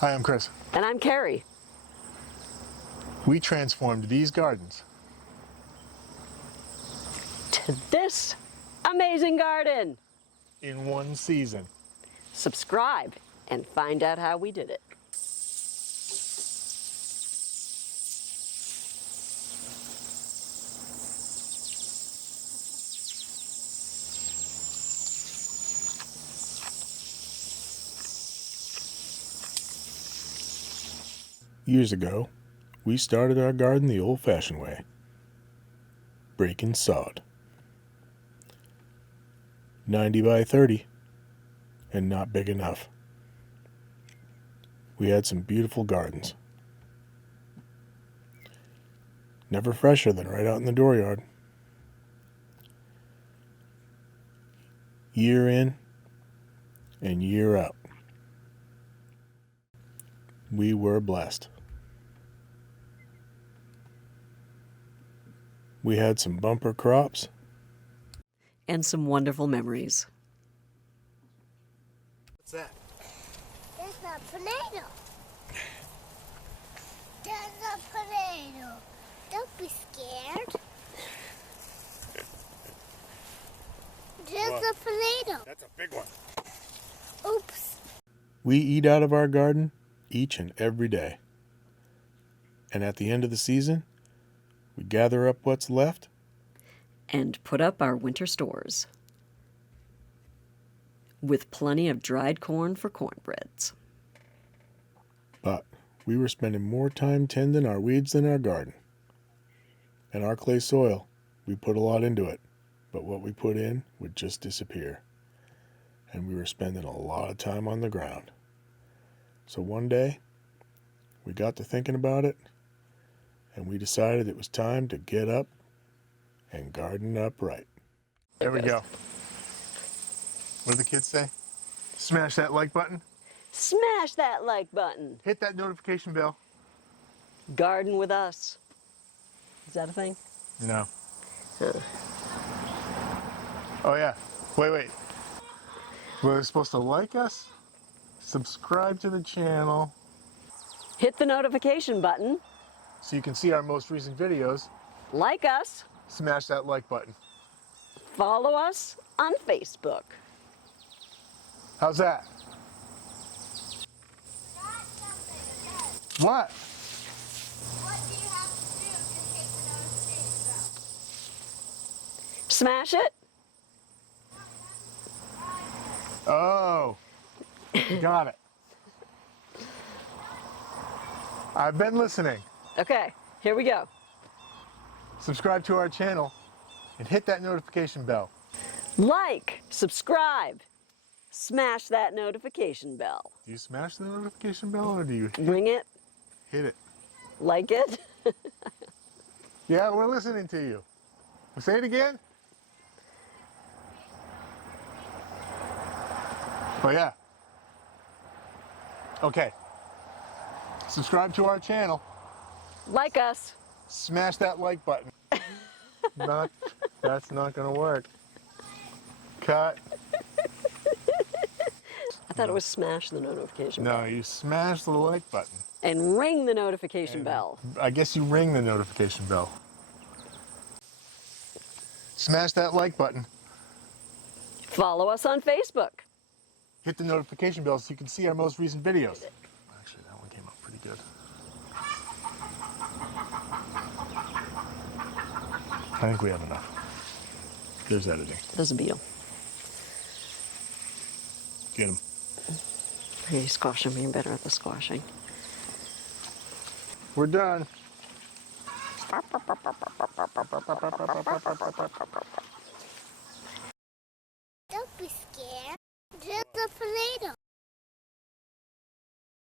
Hi, I'm Chris. And I'm Carrie. We transformed these gardens To this amazing garden. in one season. Subscribe and find out how we did it. Years ago, we started our garden the old-fashioned way, breaking sod. 90 by 30, and not big enough. We had some beautiful gardens. Never fresher than right out in the dooryard. Year in and year out. We were blessed. We had some bumper crops. And some wonderful memories. What's that? There's a tornado. There's a tornado. Don't be scared. There's a tornado. That's a big one. Oops. We eat out of our garden each and every day. And at the end of the season, we gather up what's left And put up our winter stores. With plenty of dried corn for cornbreads. but we were spending more time tending our weeds than our garden. And our clay soil, we put a lot into it, but what we put in would just disappear. And we were spending a lot of time on the ground. So one day, we got to thinking about it, and we decided it was time to get up and garden up right. There we go. What do the kids say? Smash that like button. Smash that like button. Hit that notification bell. Garden with us. Is that a thing? No. Oh yeah. Wait. We're supposed to like us, subscribe to the channel, Hit the notification button. so you can see our most recent videos. Like us. Smash that like button. Follow us on Facebook. How's that? What? What do you have to do to hit the notification bell? Smash it. Oh, got it. I've been listening. Okay, here we go. Subscribe to our channel and hit that notification bell. Like, subscribe, smash that notification bell. Do you smash the notification bell or do you Ring it, hit it? like it. Yeah, we're listening to you. Say it again. Oh yeah. Okay. Subscribe to our channel. Like us. Smash that like button. That's not gonna work. Cut. I thought it was smash the notification bell. No, you smash the like button. And ring the notification bell. I guess you ring the notification bell. Smash that like button. Follow us on Facebook. Hit the notification bell so you can see our most recent videos. Actually, that one came out pretty good. I think we have enough. There's editing. There's a beetle. Get him. Hey, squash him. You're better at the squashing. We're done.